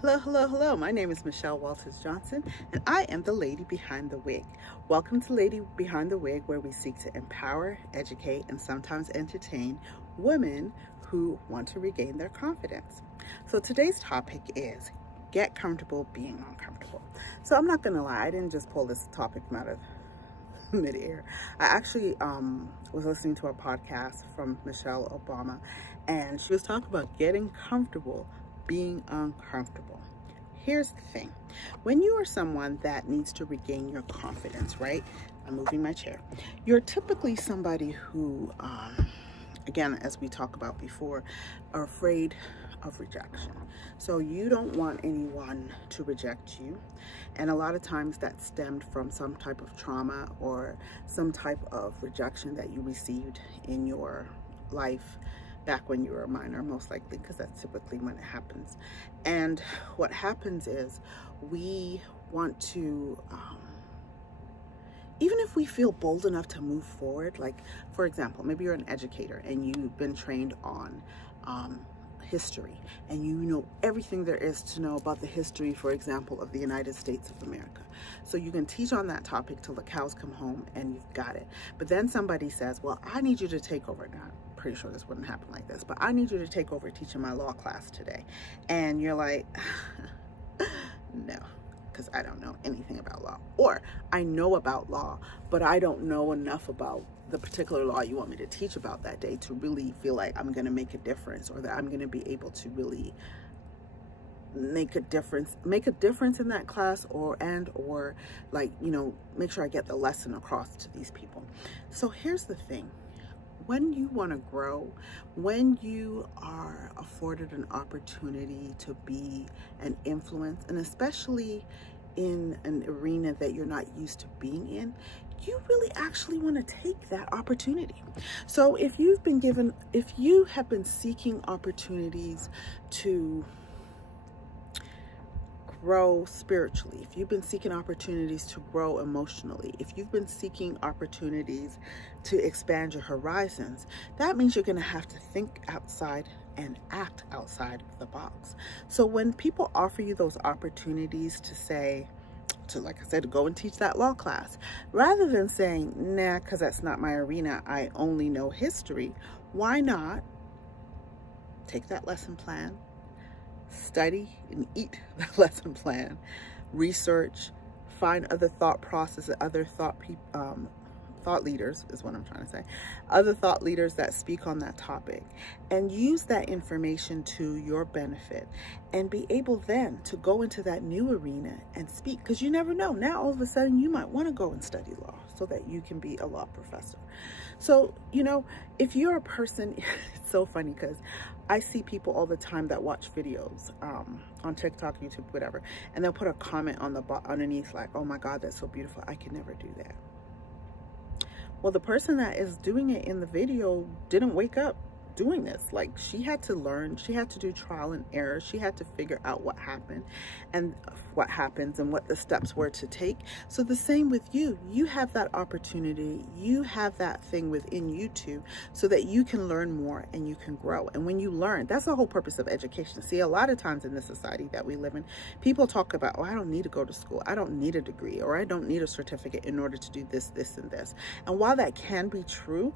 Hello, hello, hello. My name is Michelle Walters Johnson, and I am the lady behind the wig. Welcome to Lady Behind the Wig, where we seek to empower, educate, and sometimes entertain women who want to regain their confidence. So today's topic is get comfortable being uncomfortable. So I'm not going to lie, I didn't just pull this topic from out of midair. I actually was listening to a podcast from Michelle Obama, and she was talking about getting comfortable being uncomfortable. Here's the thing. When you are someone that needs to regain your confidence, right? I'm moving my chair. You're typically somebody who, again, as we talked about before, are afraid of rejection. So you don't want anyone to reject you. And a lot of times that stemmed from some type of trauma or some type of rejection that you received in your life back when you were a minor, most likely, because that's typically when it happens. And what happens is we want to, even if we feel bold enough to move forward, like, for example, maybe you're an educator and you've been trained on history and you know everything there is to know about the history, for example, of the United States of America. So you can teach on that topic till the cows come home and you've got it. But then somebody says, well, I need you to take over now. Pretty sure this wouldn't happen like this, but I need you to take over teaching my law class today. And you're like, no, because I don't know anything about law. Or I know about law, but I don't know enough about the particular law you want me to teach about that day to really feel like I'm going to make a difference, or that I'm going to be able to really make a difference in that class, or like, make sure I get the lesson across to these people. So here's the thing. When you want to grow, when you are afforded an opportunity to be an influence, and especially in an arena that you're not used to being in, you really actually want to take that opportunity. So if you have been seeking opportunities to grow spiritually, if you've been seeking opportunities to grow emotionally, if you've been seeking opportunities to expand your horizons, that means you're going to have to think outside and act outside of the box. So when people offer you those opportunities like I said, to go and teach that law class, rather than saying, nah, because that's not my arena, I only know history, why not take that lesson plan, study and eat the lesson plan, research, find other thought processes, other thought leaders is what I'm trying to say, other thought leaders that speak on that topic, and use that information to your benefit, and be able then to go into that new arena and speak, because you never know. Now all of a sudden you might want to go and study law so that you can be a law professor. So, if you're a person, it's so funny because I see people all the time that watch videos on TikTok, YouTube, whatever, and they'll put a comment on underneath like, oh my God, that's so beautiful. I could never do that. Well, the person that is doing it in the video didn't wake up doing this. Like, she had to learn, she had to do trial and error, she had to figure out what happened and what happens and what the steps were to take. So the same with you. You have that opportunity, you have that thing within you too, so that you can learn more and you can grow. And when you learn, that's the whole purpose of education. See, a lot of times in this society that we live in, people talk about, oh, I don't need to go to school, I don't need a degree, or I don't need a certificate in order to do this, this, and this. And while that can be true,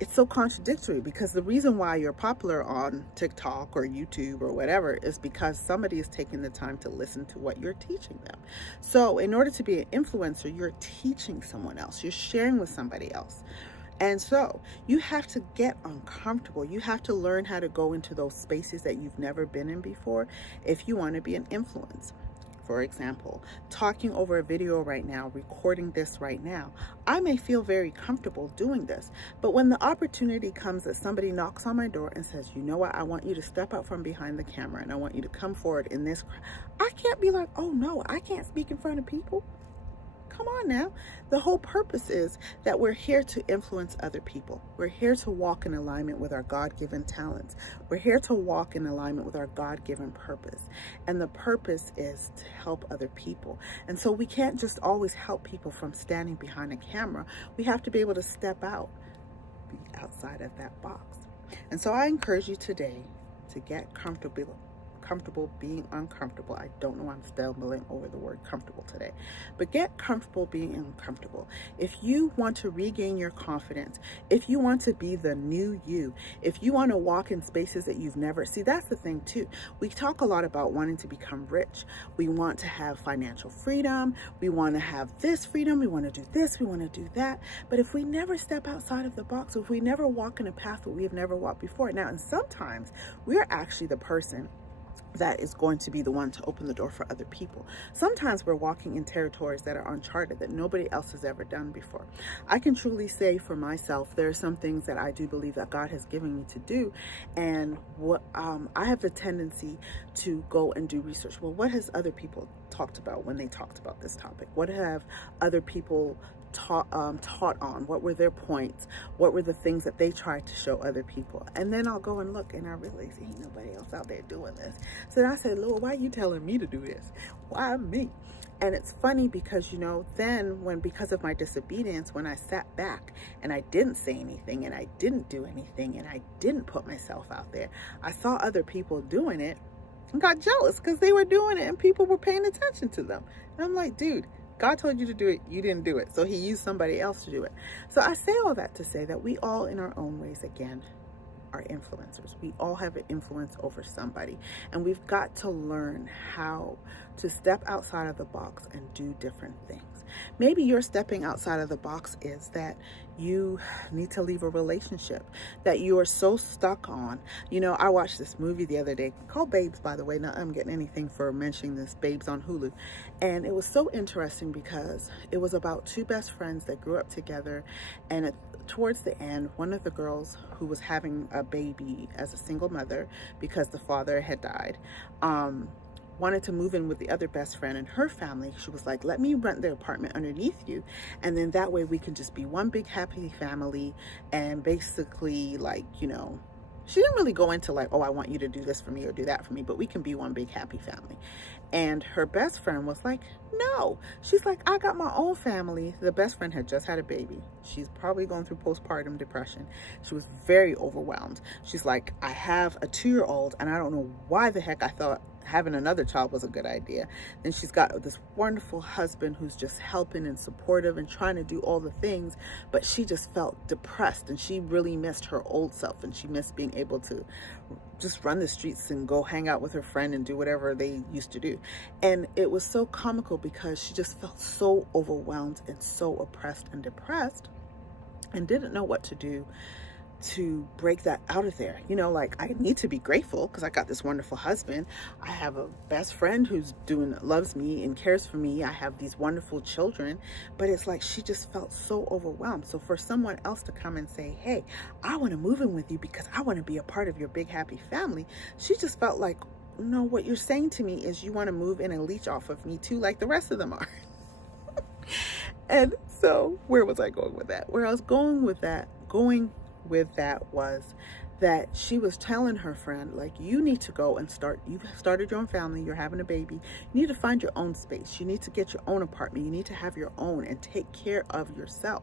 it's so contradictory, because the reason why you're popular on TikTok or YouTube or whatever is because somebody is taking the time to listen to what you're teaching them. So in order to be an influencer, you're teaching someone else, you're sharing with somebody else. And so you have to get uncomfortable. You have to learn how to go into those spaces that you've never been in before if you want to be an influence. For example, talking over a video right now, recording this right now, I may feel very comfortable doing this, but when the opportunity comes that somebody knocks on my door and says, you know what, I want you to step out from behind the camera and I want you to come forward in this, I can't be like, oh no, I can't speak in front of people. Come on now. The whole purpose is that we're here to influence other people. We're here to walk in alignment with our God-given talents. We're here to walk in alignment with our God-given purpose. And the purpose is to help other people. And so we can't just always help people from standing behind a camera. We have to be able to step out, be outside of that box. And so I encourage you today to get comfortable being uncomfortable. I don't know why I'm stumbling over the word comfortable today, but get comfortable being uncomfortable. If you want to regain your confidence, if you want to be the new you, if you want to walk in spaces that you've never, see, that's the thing too. We talk a lot about wanting to become rich. We want to have financial freedom. We want to have this freedom. We want to do this. We want to do that. But if we never step outside of the box, if we never walk in a path that we have never walked before, now, and sometimes we're actually the person that is going to be the one to open the door for other people. Sometimes we're walking in territories that are uncharted, that nobody else has ever done before. I can truly say for myself, there are some things that I do believe that God has given me to do, and what I have the tendency to go and do research. Well, what has other people talked about when they talked about this topic? What have other people taught on? What were their points? What were the things that they tried to show other people? And then I'll go and look, and I realize ain't nobody else out there doing this. So then I said, Lord, why are you telling me to do this? Why me? And it's funny because, then because of my disobedience, when I sat back and I didn't say anything and I didn't do anything and I didn't put myself out there, I saw other people doing it and got jealous because they were doing it and people were paying attention to them. And I'm like, dude, God told you to do it. You didn't do it. So he used somebody else to do it. So I say all that to say that we all, in our own ways, again, are influencers. We all have an influence over somebody. And we've got to learn how to step outside of the box and do different things. Maybe your stepping outside of the box is that you need to leave a relationship that you are so stuck on. I watched this movie the other day called Babes, by the way. Not I'm getting anything for mentioning this, Babes on Hulu. And it was so interesting because it was about two best friends that grew up together. And towards the end, one of the girls who was having a baby as a single mother because the father had died, wanted to move in with the other best friend and her family. She was like, let me rent the apartment underneath you, and then that way we can just be one big happy family. And basically, she didn't really go into oh, I want you to do this for me or do that for me, but we can be one big happy family. And her best friend was like, no. She's like, I got my own family. The best friend had just had a baby. She's probably going through postpartum depression. She was very overwhelmed. She's like, I have a 2-year-old and I don't know why the heck I thought having another child was a good idea. Then she's got this wonderful husband who's just helping and supportive and trying to do all the things, but she just felt depressed and she really missed her old self, and she missed being able to just run the streets and go hang out with her friend and do whatever they used to do. And it was so comical because she just felt so overwhelmed and so oppressed and depressed and didn't know what to do to break that out of there. I need to be grateful because I got this wonderful husband. I have a best friend who's loves me and cares for me. I have these wonderful children, but it's like she just felt so overwhelmed. So for someone else to come and say, hey, I want to move in with you because I want to be a part of your big happy family, she just felt like, no, what you're saying to me is you want to move in and leech off of me too, like the rest of them are. And so where was I going with that? Where I was going with that was that she was telling her friend, you need to go and you've started your own family, you're having a baby, you need to find your own space, you need to get your own apartment, you need to have your own and take care of yourself.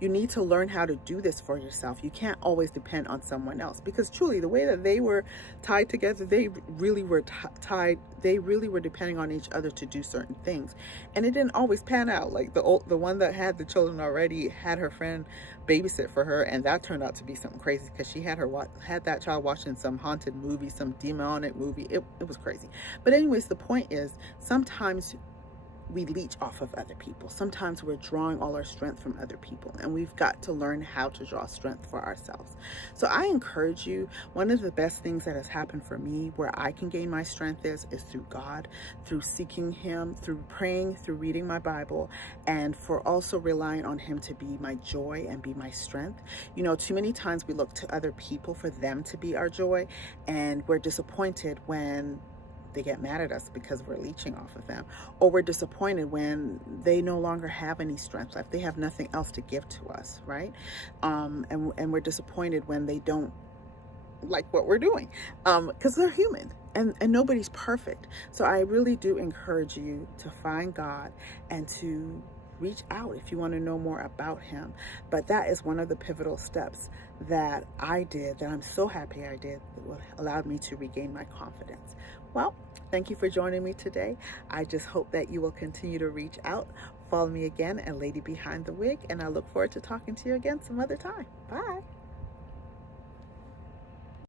You need to learn how to do this for yourself. You can't always depend on someone else, because truly the way that they were tied together, they really were tied. They really were depending on each other to do certain things, and it didn't always pan out. Like the one that had the children already had her friend babysit for her, and that turned out to be something crazy because she had that child watching some haunted movie, some demonic movie. It was crazy. But anyways, the point is, sometimes we leech off of other people. Sometimes we're drawing all our strength from other people, and we've got to learn how to draw strength for ourselves. So I encourage you, one of the best things that has happened for me where I can gain my strength is through God, through seeking him, through praying, through reading my Bible, and for also relying on him to be my joy and be my strength. Too many times we look to other people for them to be our joy, and we're disappointed when they get mad at us because we're leeching off of them, or we're disappointed when they no longer have any strength left. They have nothing else to give to us, right? And we're disappointed when they don't like what we're doing, because they're human, and nobody's perfect. So I really do encourage you to find God and to reach out if you want to know more about him. But that is one of the pivotal steps that I did, that I'm so happy I did, that allowed me to regain my confidence, Well, thank you for joining me today. I just hope that you will continue to reach out. Follow me again at Lady Behind the Wig, and I look forward to talking to you again some other time. Bye.